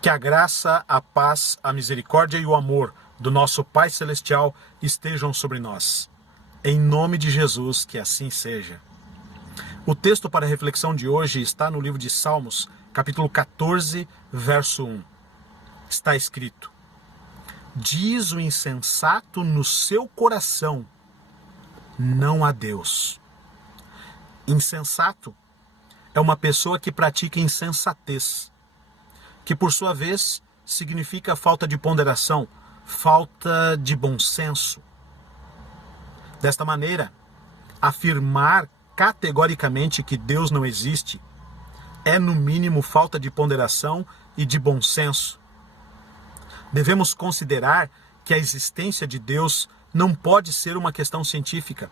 Que a graça, a paz, a misericórdia e o amor do nosso Pai Celestial estejam sobre nós. Em nome de Jesus, que assim seja. O texto para a reflexão de hoje está no livro de Salmos, capítulo 14, verso 1. Está escrito: diz o insensato no seu coração, não há Deus. Insensato é uma pessoa que pratica insensatez, que por sua vez significa falta de ponderação, falta de bom senso. Desta maneira, afirmar categoricamente que Deus não existe é no mínimo falta de ponderação e de bom senso. Devemos considerar que a existência de Deus não pode ser uma questão científica,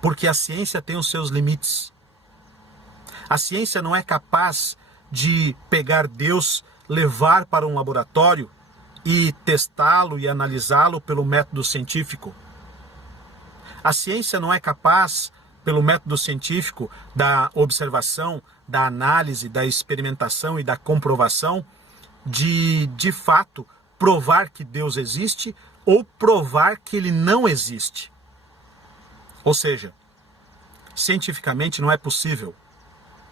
porque a ciência tem os seus limites. A ciência não é capaz de pegar Deus, levar para um laboratório e testá-lo e analisá-lo pelo método científico. A ciência não é capaz, pelo método científico, da observação, da análise, da experimentação e da comprovação, de fato, provar que Deus existe ou provar que ele não existe. Ou seja, cientificamente não é possível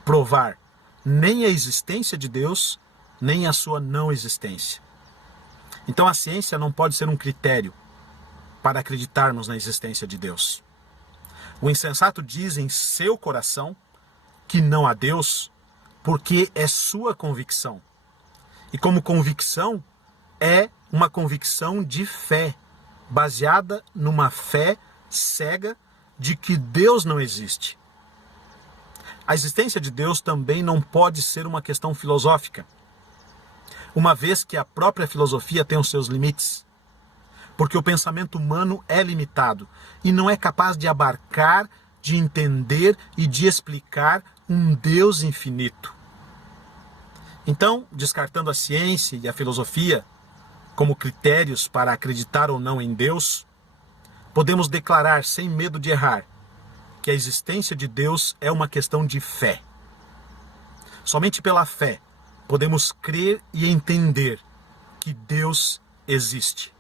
provar nem a existência de Deus, nem a sua não existência. Então a ciência não pode ser um critério para acreditarmos na existência de Deus. O insensato diz em seu coração que não há Deus, porque é sua convicção. E como convicção, é uma convicção de fé, baseada numa fé cega de que Deus não existe. A existência de Deus também não pode ser uma questão filosófica, uma vez que a própria filosofia tem os seus limites, porque o pensamento humano é limitado e não é capaz de abarcar, de entender e de explicar um Deus infinito. Então, descartando a ciência e a filosofia como critérios para acreditar ou não em Deus, podemos declarar sem medo de errar que a existência de Deus é uma questão de fé. Somente pela fé podemos crer e entender que Deus existe.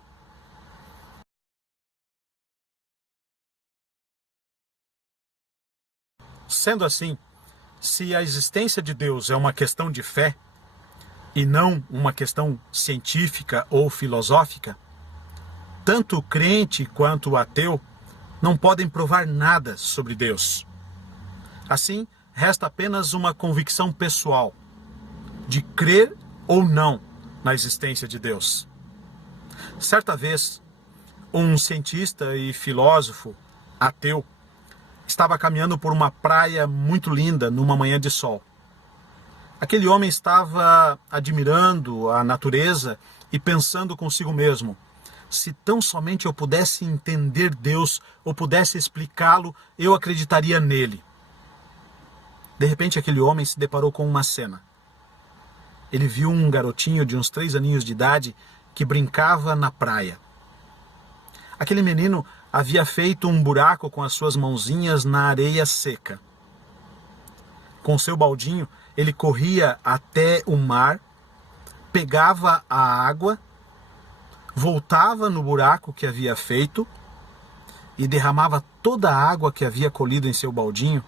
Sendo assim, se a existência de Deus é uma questão de fé e não uma questão científica ou filosófica, tanto o crente quanto o ateu não podem provar nada sobre Deus. Assim, resta apenas uma convicção pessoal de crer ou não na existência de Deus. Certa vez, um cientista e filósofo ateu estava caminhando por uma praia muito linda numa manhã de sol. Aquele homem estava admirando a natureza e pensando consigo mesmo: se tão somente eu pudesse entender Deus ou pudesse explicá-lo, eu acreditaria nele. De repente, aquele homem se deparou com uma cena. Ele viu um garotinho de uns 3 aninhos de idade que brincava na praia. Aquele menino havia feito um buraco com as suas mãozinhas na areia seca. Com seu baldinho, ele corria até o mar, pegava a água, voltava no buraco que havia feito e derramava toda a água que havia colhido em seu baldinho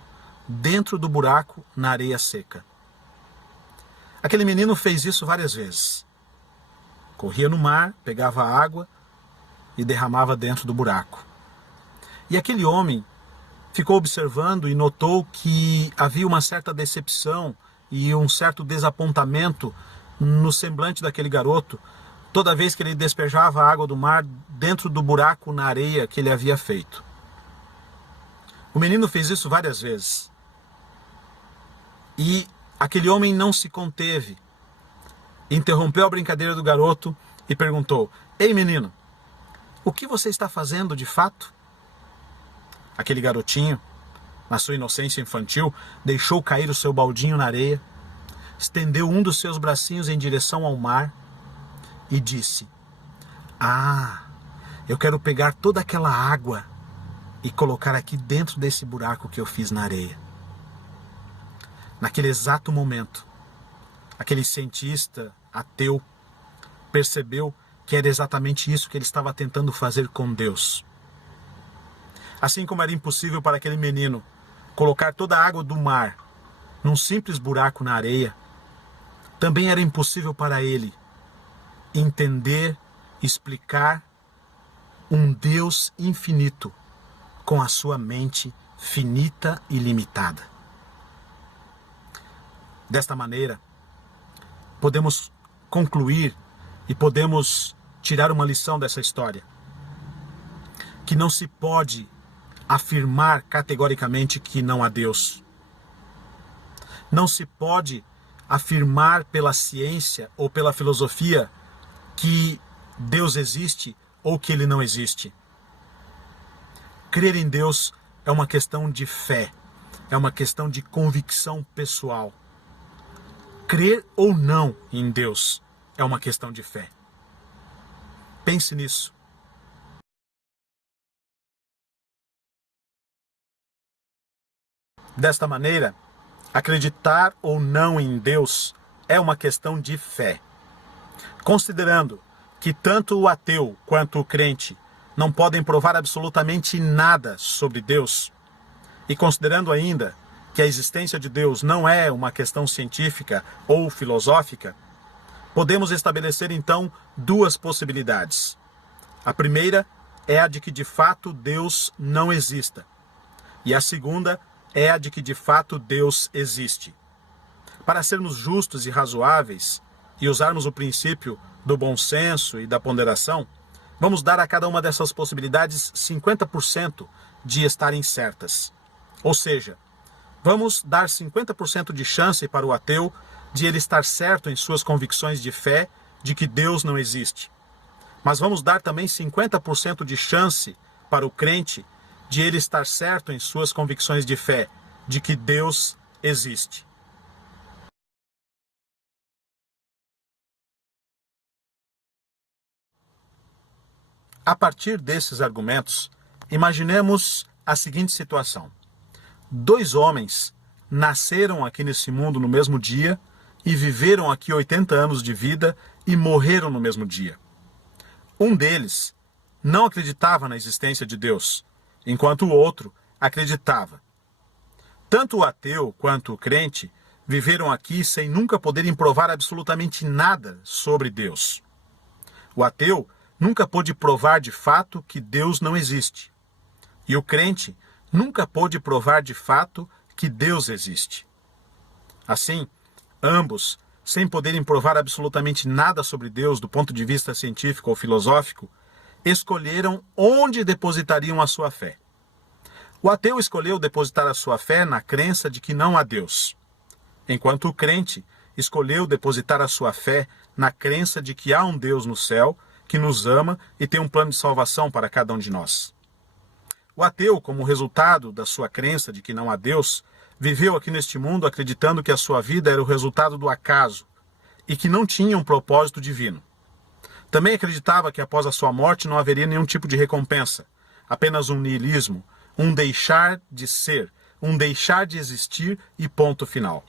dentro do buraco na areia seca. Aquele menino fez isso várias vezes. Corria no mar, pegava a água e derramava dentro do buraco. E aquele homem ficou observando e notou que havia uma certa decepção e um certo desapontamento no semblante daquele garoto toda vez que ele despejava a água do mar dentro do buraco na areia que ele havia feito. O menino fez isso várias vezes. E aquele homem não se conteve. Interrompeu a brincadeira do garoto e perguntou: "Ei, menino, o que você está fazendo de fato?" Aquele garotinho, na sua inocência infantil, deixou cair o seu baldinho na areia, estendeu um dos seus bracinhos em direção ao mar e disse: "Ah, eu quero pegar toda aquela água e colocar aqui dentro desse buraco que eu fiz na areia." Naquele exato momento, aquele cientista ateu, percebeu que era exatamente isso que ele estava tentando fazer com Deus. Assim como era impossível para aquele menino colocar toda a água do mar num simples buraco na areia, também era impossível para ele entender, explicar um Deus infinito com a sua mente finita e limitada. Desta maneira, podemos concluir e podemos tirar uma lição dessa história, que não se pode afirmar categoricamente que não há Deus. Não se pode afirmar pela ciência ou pela filosofia que Deus existe ou que ele não existe. Crer em Deus é uma questão de fé, é uma questão de convicção pessoal. Crer ou não em Deus é uma questão de fé. Pense nisso. Desta maneira, acreditar ou não em Deus é uma questão de fé. Considerando que tanto o ateu quanto o crente não podem provar absolutamente nada sobre Deus, e considerando ainda que a existência de Deus não é uma questão científica ou filosófica, podemos estabelecer então duas possibilidades. A primeira é a de que de fato Deus não exista, e a segunda é a de que de fato Deus existe. Para sermos justos e razoáveis e usarmos o princípio do bom senso e da ponderação, vamos dar a cada uma dessas possibilidades 50% de estarem certas. Ou seja, vamos dar 50% de chance para o ateu de ele estar certo em suas convicções de fé de que Deus não existe. Mas vamos dar também 50% de chance para o crente de ele estar certo em suas convicções de fé de que Deus existe. A partir desses argumentos, imaginemos a seguinte situação. Dois homens nasceram aqui nesse mundo no mesmo dia e viveram aqui 80 anos de vida e morreram no mesmo dia. Um deles não acreditava na existência de Deus, enquanto o outro acreditava. Tanto o ateu quanto o crente viveram aqui sem nunca poderem provar absolutamente nada sobre Deus. O ateu nunca pôde provar de fato que Deus não existe. E o crente nunca pôde provar de fato que Deus existe. Assim, ambos, sem poderem provar absolutamente nada sobre Deus do ponto de vista científico ou filosófico, escolheram onde depositariam a sua fé. O ateu escolheu depositar a sua fé na crença de que não há Deus, enquanto o crente escolheu depositar a sua fé na crença de que há um Deus no céu que nos ama e tem um plano de salvação para cada um de nós. O ateu, como resultado da sua crença de que não há Deus, viveu aqui neste mundo acreditando que a sua vida era o resultado do acaso e que não tinha um propósito divino. Também acreditava que após a sua morte não haveria nenhum tipo de recompensa, apenas um niilismo, um deixar de ser, um deixar de existir e ponto final.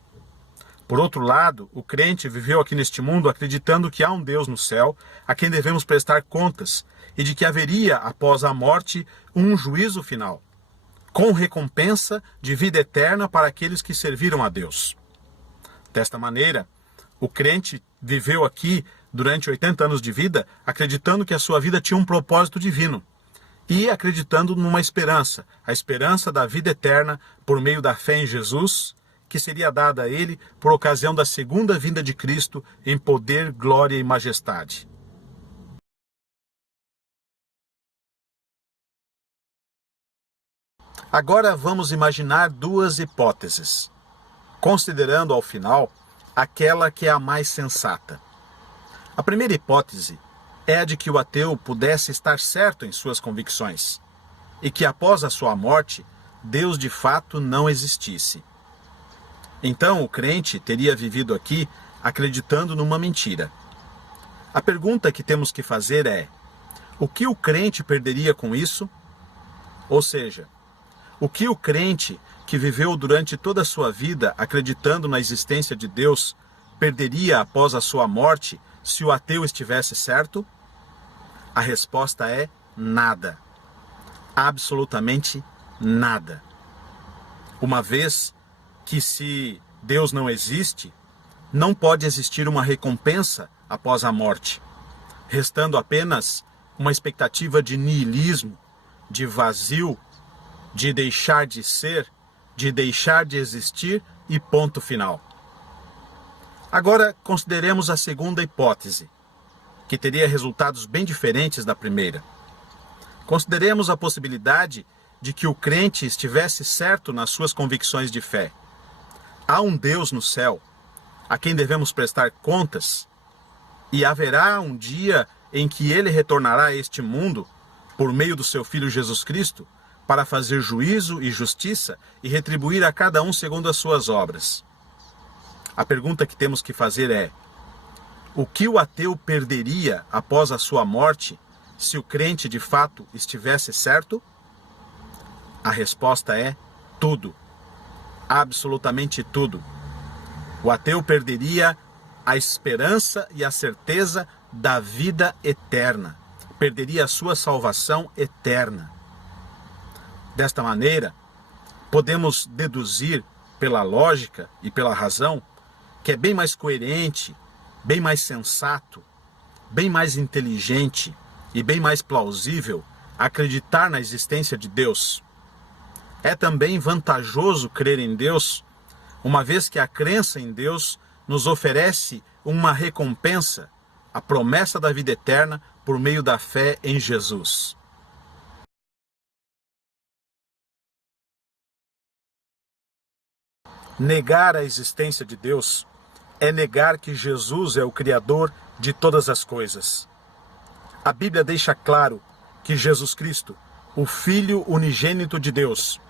Por outro lado, o crente viveu aqui neste mundo acreditando que há um Deus no céu a quem devemos prestar contas e de que haveria, após a morte, um juízo final, com recompensa de vida eterna para aqueles que serviram a Deus. Desta maneira, o crente viveu aqui durante 80 anos de vida acreditando que a sua vida tinha um propósito divino e acreditando numa esperança, a esperança da vida eterna por meio da fé em Jesus, que seria dada a ele por ocasião da segunda vinda de Cristo em poder, glória e majestade. Agora vamos imaginar duas hipóteses, considerando ao final aquela que é a mais sensata. A primeira hipótese é a de que o ateu pudesse estar certo em suas convicções e que após a sua morte, Deus de fato não existisse. Então o crente teria vivido aqui acreditando numa mentira. A pergunta que temos que fazer é: o que o crente perderia com isso? Ou seja, o que o crente que viveu durante toda a sua vida acreditando na existência de Deus perderia após a sua morte se o ateu estivesse certo? A resposta é nada. Absolutamente nada. Uma vez que, se Deus não existe, não pode existir uma recompensa após a morte, restando apenas uma expectativa de niilismo, de vazio, de deixar de ser, de deixar de existir e ponto final. Agora, consideremos a segunda hipótese, que teria resultados bem diferentes da primeira. Consideremos a possibilidade de que o crente estivesse certo nas suas convicções de fé. Há um Deus no céu, a quem devemos prestar contas, e haverá um dia em que ele retornará a este mundo, por meio do seu Filho Jesus Cristo, para fazer juízo e justiça e retribuir a cada um segundo as suas obras. A pergunta que temos que fazer é: o que o ateu perderia após a sua morte se o crente de fato estivesse certo? A resposta é tudo. Absolutamente tudo. O ateu perderia a esperança e a certeza da vida eterna. Perderia a sua salvação eterna. Desta maneira, podemos deduzir pela lógica e pela razão que é bem mais coerente, bem mais sensato, bem mais inteligente e bem mais plausível acreditar na existência de Deus. É também vantajoso crer em Deus, uma vez que a crença em Deus nos oferece uma recompensa, a promessa da vida eterna por meio da fé em Jesus. Negar a existência de Deus é negar que Jesus é o Criador de todas as coisas. A Bíblia deixa claro que Jesus Cristo, o Filho unigênito de Deus,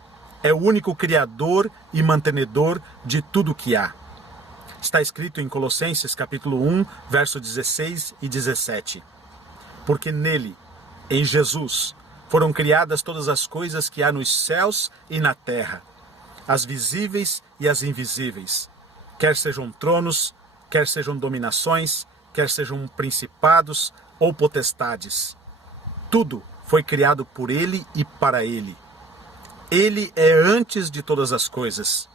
é o único Criador e mantenedor de tudo o que há. Está escrito em Colossenses capítulo 1, verso 16 e 17. Porque nele, em Jesus, foram criadas todas as coisas que há nos céus e na terra, as visíveis e as invisíveis, quer sejam tronos, quer sejam dominações, quer sejam principados ou potestades. Tudo foi criado por ele e para ele. Ele é antes de todas as coisas,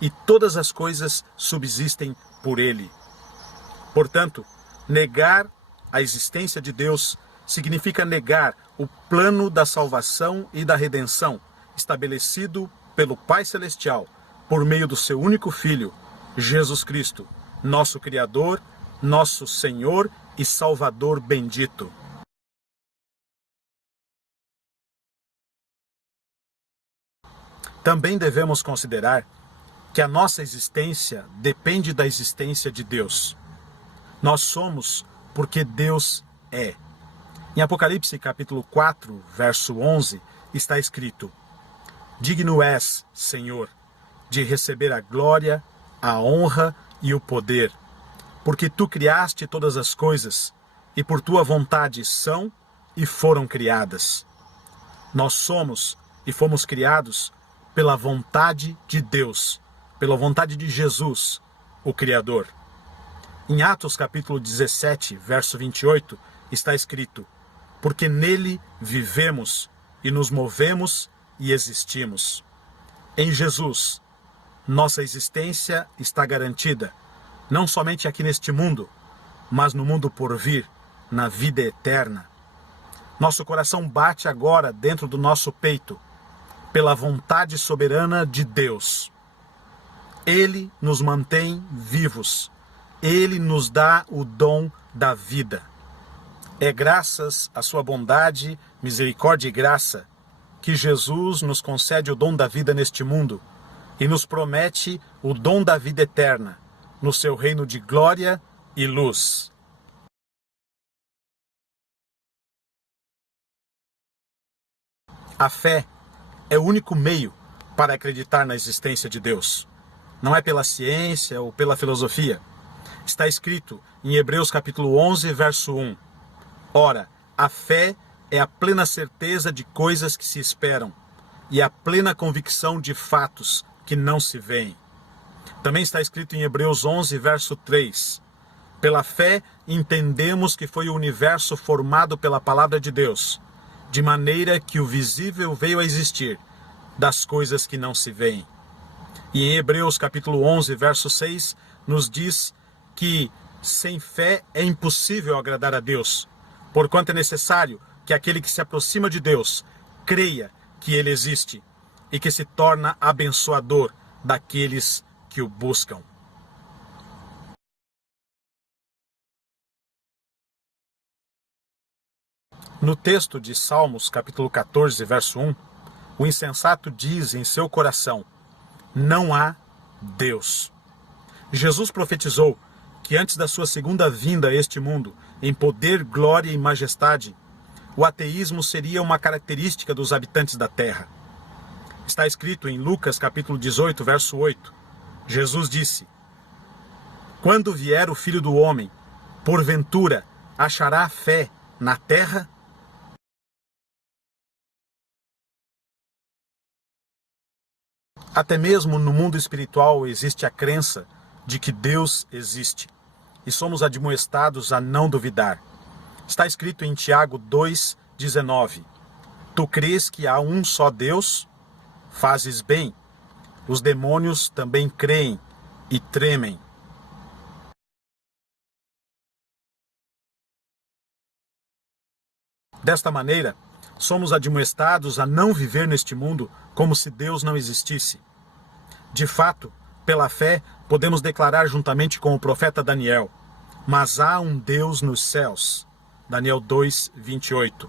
e todas as coisas subsistem por ele. Portanto, negar a existência de Deus significa negar o plano da salvação e da redenção estabelecido pelo Pai Celestial por meio do seu único Filho, Jesus Cristo, nosso Criador, nosso Senhor e Salvador bendito. Também devemos considerar que a nossa existência depende da existência de Deus. Nós somos porque Deus é. Em Apocalipse capítulo 4, verso 11, está escrito: digno és, Senhor, de receber a glória, a honra e o poder, porque tu criaste todas as coisas, e por tua vontade são e foram criadas. Nós somos e fomos criados pela vontade de Deus, pela vontade de Jesus, o Criador. Em Atos capítulo 17, verso 28, está escrito: porque nele vivemos e nos movemos e existimos. Em Jesus, nossa existência está garantida, não somente aqui neste mundo, mas no mundo por vir, na vida eterna. Nosso coração bate agora dentro do nosso peito, pela vontade soberana de Deus. Ele nos mantém vivos. Ele nos dá o dom da vida. É graças à sua bondade, misericórdia e graça que Jesus nos concede o dom da vida neste mundo e nos promete o dom da vida eterna no seu reino de glória e luz. A fé é o único meio para acreditar na existência de Deus. Não é pela ciência ou pela filosofia. Está escrito em Hebreus capítulo 11, verso 1. Ora, a fé é a plena certeza de coisas que se esperam e a plena convicção de fatos que não se veem. Também está escrito em Hebreus 11, verso 3. Pela fé entendemos que foi o universo formado pela palavra de Deus, de maneira que o visível veio a existir das coisas que não se veem. E em Hebreus capítulo 11, verso 6, nos diz que sem fé é impossível agradar a Deus, porquanto é necessário que aquele que se aproxima de Deus creia que Ele existe e que se torna abençoador daqueles que o buscam. No texto de Salmos, capítulo 14, verso 1, o insensato diz em seu coração: não há Deus. Jesus profetizou que antes da sua segunda vinda a este mundo, em poder, glória e majestade, o ateísmo seria uma característica dos habitantes da terra. Está escrito em Lucas, capítulo 18, verso 8. Jesus disse: quando vier o Filho do Homem, porventura achará fé na terra? Até mesmo no mundo espiritual existe a crença de que Deus existe, e somos admoestados a não duvidar. Está escrito em Tiago 2,19: tu crês que há um só Deus? Fazes bem. Os demônios também creem e tremem. Desta maneira, somos admoestados a não viver neste mundo como se Deus não existisse. De fato, pela fé, podemos declarar juntamente com o profeta Daniel: mas há um Deus nos céus. Daniel 2:28.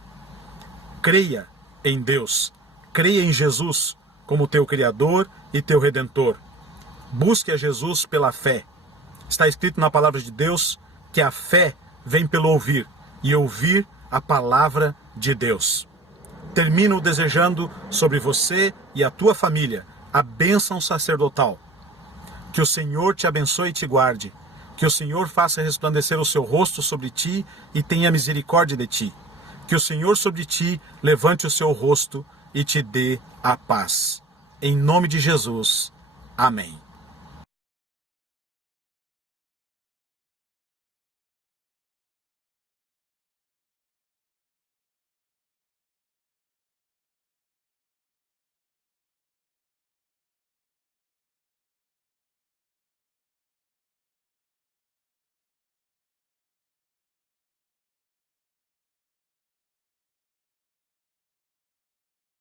Creia em Deus, creia em Jesus como teu Criador e teu Redentor. Busque a Jesus pela fé. Está escrito na palavra de Deus que a fé vem pelo ouvir, e ouvir a palavra de Deus. Termino desejando sobre você e a tua família a bênção sacerdotal. Que o Senhor te abençoe e te guarde. Que o Senhor faça resplandecer o seu rosto sobre ti e tenha misericórdia de ti. Que o Senhor sobre ti levante o seu rosto e te dê a paz. Em nome de Jesus. Amém.